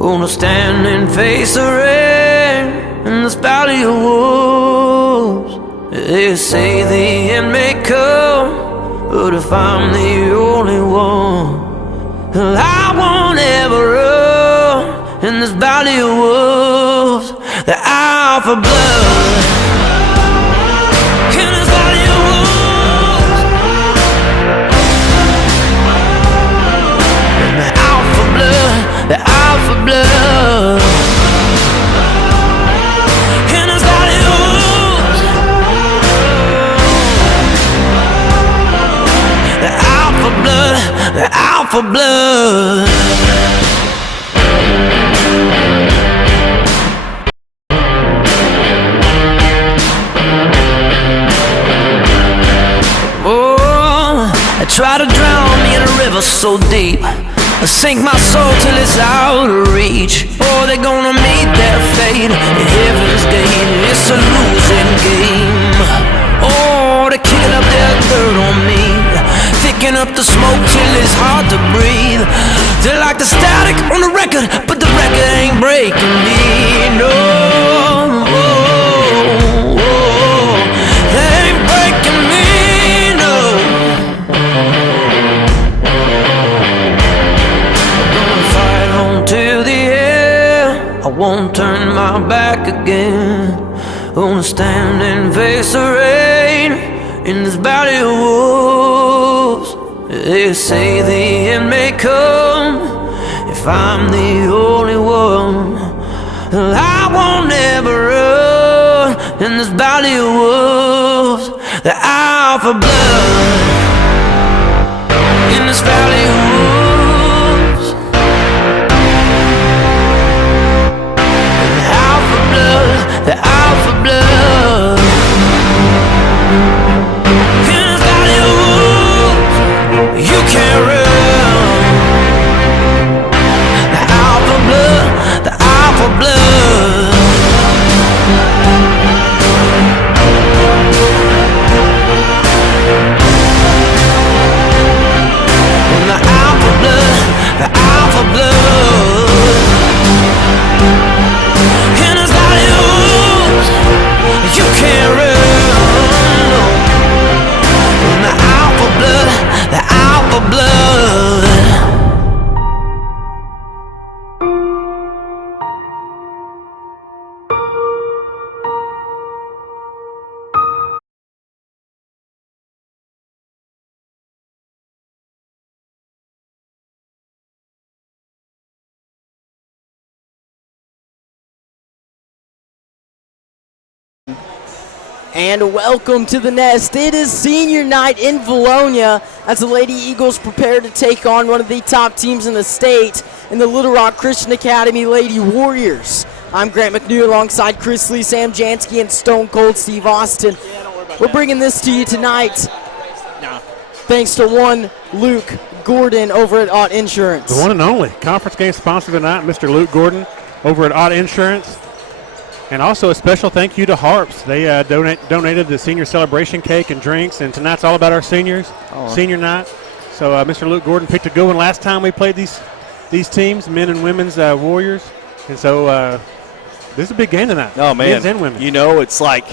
Gonna stand and face the rain in this valley of wolves. They say the end may come, but if I'm the only one, well, I won't ever run in this valley of wolves. The hour for blood in this valley of wolves. The hour for blood, the hour for blood in this valley of wolves. The hour for blood, the hour for blood. Try to drown me in a river so deep, sink my soul till it's out of reach. Oh, they're gonna meet their fate at heaven's gate. It's a losing game. Oh, they're kicking up their dirt on me, thicking up the smoke till it's hard to breathe. They're like the static on the record, but the record ain't breaking me. No, they ain't breaking me. Till the end, I won't turn my back again. Gonna stand and face the rain in this valley of wolves. They say the end may come if I'm the only one. I won't ever run in this valley of wolves. The hour for blood in this valley of wolves. The hour for blood in this valley of wolves. You can't run. The hour for blood, the hour for blood. And the hour for blood, the hour for blood. You can't run. The hour for blood, the hour for blood. And welcome to the Nest. It is senior night in Vilonia as the Lady Eagles prepare to take on one of the top teams in the state in the Little Rock Christian Academy Lady Warriors. I'm Grant McNew alongside Chris Lee, Sam Jansky, and Stone Cold Steve Austin. We're bringing this to you tonight thanks to one Luke Gordon over at Ott Insurance. The one and only conference game sponsor tonight, Mr. Luke Gordon over at Ott Insurance. And also a special thank you to Harps. They donated the senior celebration cake and drinks, and tonight's all about our seniors, senior night. So Mr. Luke Gordon picked a good one last time we played these teams, men and women's Warriors. And so this is a big game tonight. Oh, man. Men's and women's. You know, it's like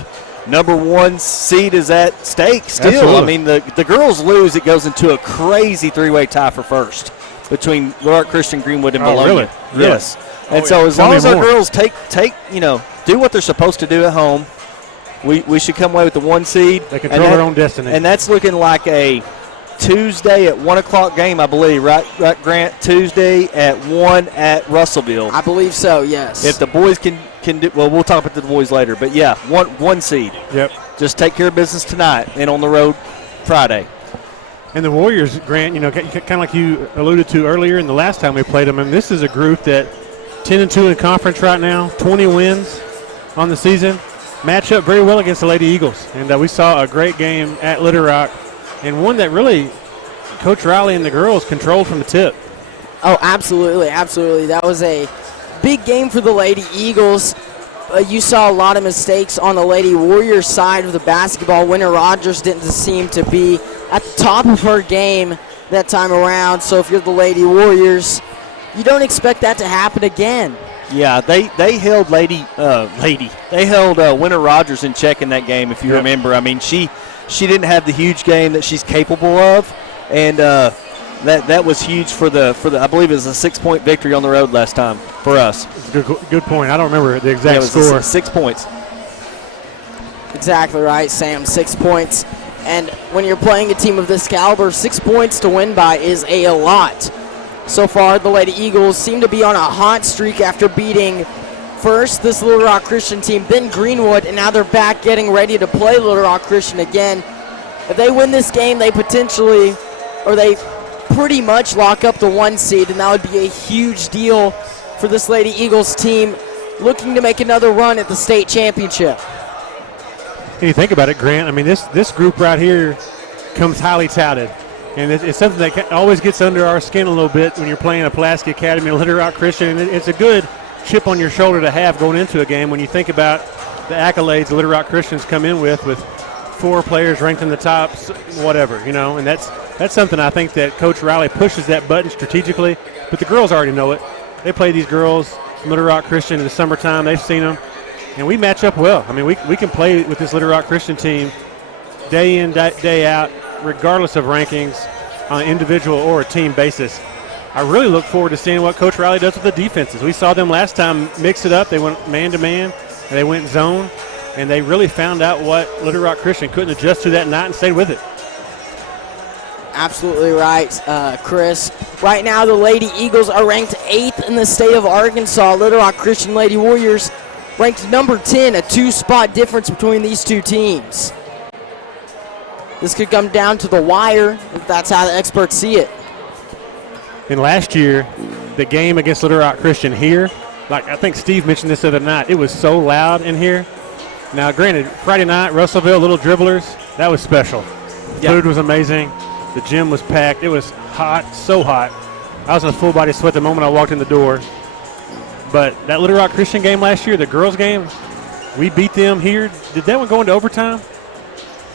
number one seed is at stake still. Absolutely. I mean, the girls lose, it goes into a crazy three-way tie for first between Little Rock Christian, Greenwood, and Vilonia. Really? Yes. And so as long as our girls take do what they're supposed to do at home, we should come away with the one seed. They control their own destiny. And that's looking like a Tuesday at 1 o'clock game, I believe, right, Grant? Tuesday at 1 at Russellville. I believe so, yes. If the boys can do, well, we'll talk about the boys later. But, yeah, one seed. Yep. Just take care of business tonight and on the road Friday. And the Warriors, Grant, kind of like you alluded to earlier in the last time we played them, and this is a group that 10-2 in conference right now, 20 wins on the season, match up very well against the Lady Eagles. And we saw a great game at Little Rock, and one that really Coach Riley and the girls controlled from the tip. Oh, absolutely, absolutely. That was a big game for the Lady Eagles. You saw a lot of mistakes on the Lady Warriors side of the basketball. Winter Rogers didn't seem to be at the top of her game that time around. So if you're the Lady Warriors, you don't expect that to happen again. Yeah, they held they held Winter Rogers in check in that game, if you remember. I mean, she didn't have the huge game that she's capable of, and that was huge for the I believe it was a 6-point victory on the road last time for us. It's a good point. I don't remember the exact it was score. 6 points. Exactly right, Sam. 6 points. And when you're playing a team of this caliber, 6 points to win by is a lot. So far, the Lady Eagles seem to be on a hot streak after beating first this Little Rock Christian team, then Greenwood, and now they're back getting ready to play Little Rock Christian again. If they win this game, they pretty much lock up the 1 seed, and that would be a huge deal for this Lady Eagles team looking to make another run at the state championship. And you think about it, Grant, I mean, this group right here comes highly touted. And it's something that always gets under our skin a little bit when you're playing a Pulaski Academy or Little Rock Christian. And it's a good chip on your shoulder to have going into a game when you think about the accolades the Little Rock Christians come in with 4 players ranked in the top, whatever, And that's something I think that Coach Riley pushes that button strategically. But the girls already know it. They play these girls from Little Rock Christian in the summertime. They've seen them. And we match up well. I mean, we can play with this Little Rock Christian team day in, day out, regardless of rankings on an individual or a team basis. I really look forward to seeing what Coach Riley does with the defenses. We saw them last time mix it up. They went man-to-man, and they went zone, and they really found out what Little Rock Christian couldn't adjust to that night and stayed with it. Absolutely right, Chris. Right now, the Lady Eagles are ranked 8th in the state of Arkansas. Little Rock Christian Lady Warriors ranked number 10, a 2-spot difference between these two teams. This could come down to the wire if that's how the experts see it. And last year, the game against Little Rock Christian here, like I think Steve mentioned this the other night, it was so loud in here. Now, granted, Friday night, Russellville, Little Dribblers, that was special. Yep. Food was amazing. The gym was packed. It was hot, so hot. I was in a full body sweat the moment I walked in the door. But that Little Rock Christian game last year, the girls' game, we beat them here. Did that one go into overtime?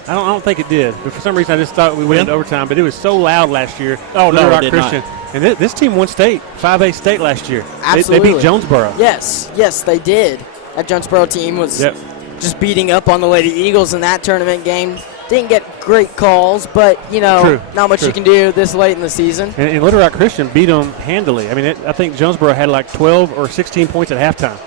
I don't think it did. But for some reason, I just thought we went into overtime. But it was so loud last year. Oh, Little no, Rock it did Christian. not. And this team won state, 5A state last year. Absolutely. They beat Jonesboro. Yes, they did. That Jonesboro team was just beating up on the Lady Eagles in that tournament game. Didn't get great calls, but, not much you can do this late in the season. And Little Rock Christian beat them handily. I mean, I think Jonesboro had like 12 or 16 points at halftime.